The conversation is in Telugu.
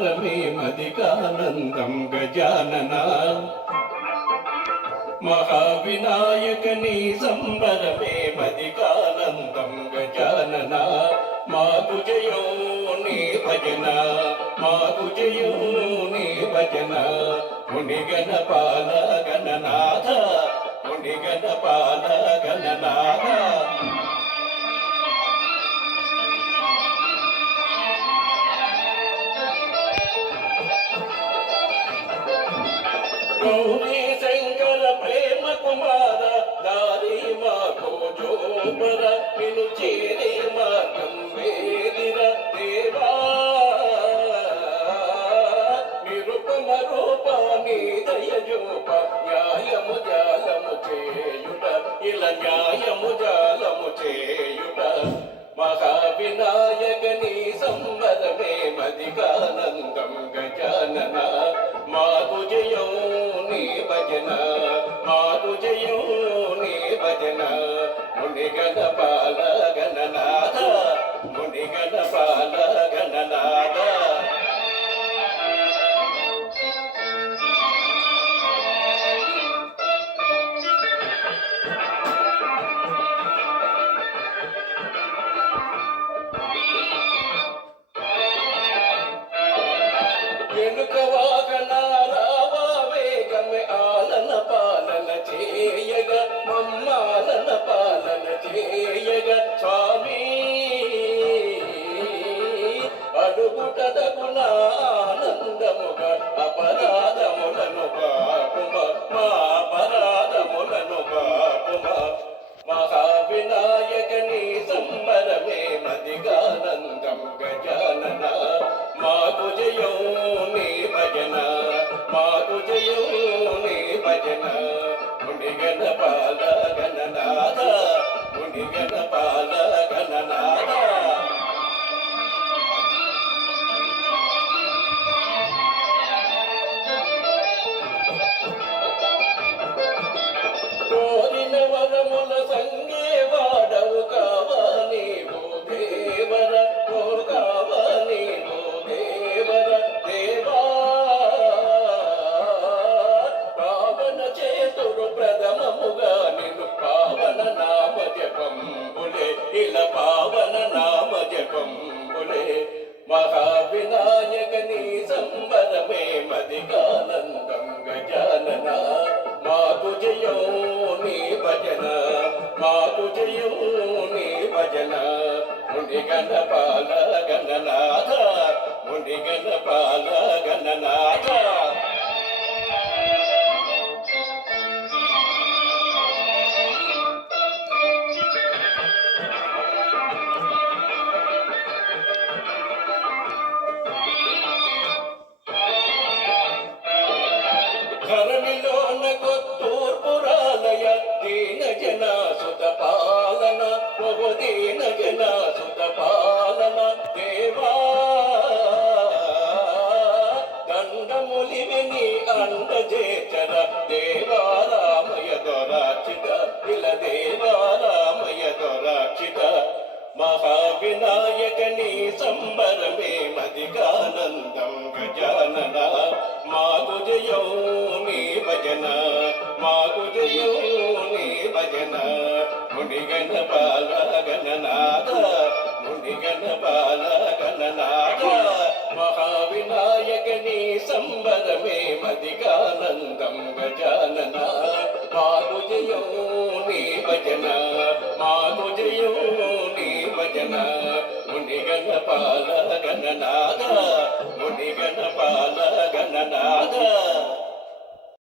సంబరమే మదికానందం గజానన మహావినాయకని సంబరమే మదికానందం గజానన మాకు జయో నీ భజన మాకు జయో నీ భజన మునిగన పాల గణనాథ మునిగన పాల గణనాథ గౌరీ శంకర ప్రేమ కుమార దారి మాకు జోపర నిన్ను చేరే మార్గం వేదిర దేవా నిరుపమ రూప నీ దయ జోప న్యాయము జాలము చేయుట ఇలా న్యాయము జాలము చేయుట మహావినాయకని సంబరమే మదికానందం గజానన మాకు జయో నీ భజన మాకు జయో నీ భజన మునిగన పాల గణనాథ మునిగన పాల గణనాథ వెనుక వాగన రావా వేగమే ఆలన పాలన చేయగ మమ్మాలన పాలన చేయగ స్వామి అడుగుటదగున ఆనందముగా అపరాధములను పాపుమ మా అపరాధములను పాపుమ మహావినాయకని సంబరమే మదిగానందం గజానన మాకు జయో నీ భజన మాకు జయో నీ భజన మునిగన పాల గణనాథ మునిగన పాల గణనాథ కోరిన వరముల సంగే వాడవు కావా నీవు దేవర ఓ కావా నీవు దేవర దేవా పావన చేతురు ప్రథమముగా నిన్ను పావన నామ జపంబులే ఇలా పావన నామ జపంబులే మహావినాయకని సంబరమే మదికానందం గజానన మాకు జయో నీ భజన మాకు జయో నీ భజన మునిగన పాల గణనాథ మునిగన పాల గణనాథ ధరణిలోన కొత్తూర్పురాలయ దీన జన సుత పాలన ఓ దీన జన సుత పాలన దేవా దండములివిని అండజేచర దేవారామయ దొరాచిత ఇల దేవారామయ దొరాచిత మహావినాయకని సంబరమే మదికానందం గజానన మాకు జయో నీ భజన మాకు జయో నీ భజన మునిగన పాల గణనాథ మునిగన పాల గణనాథ మహావినాయకని సంబరమే మదికానందం గజానన మాకు జయో నీ భజన మాకు జయో నీ భజన మునిగన పాల గణనాథ మునిగన పాల గణనాథ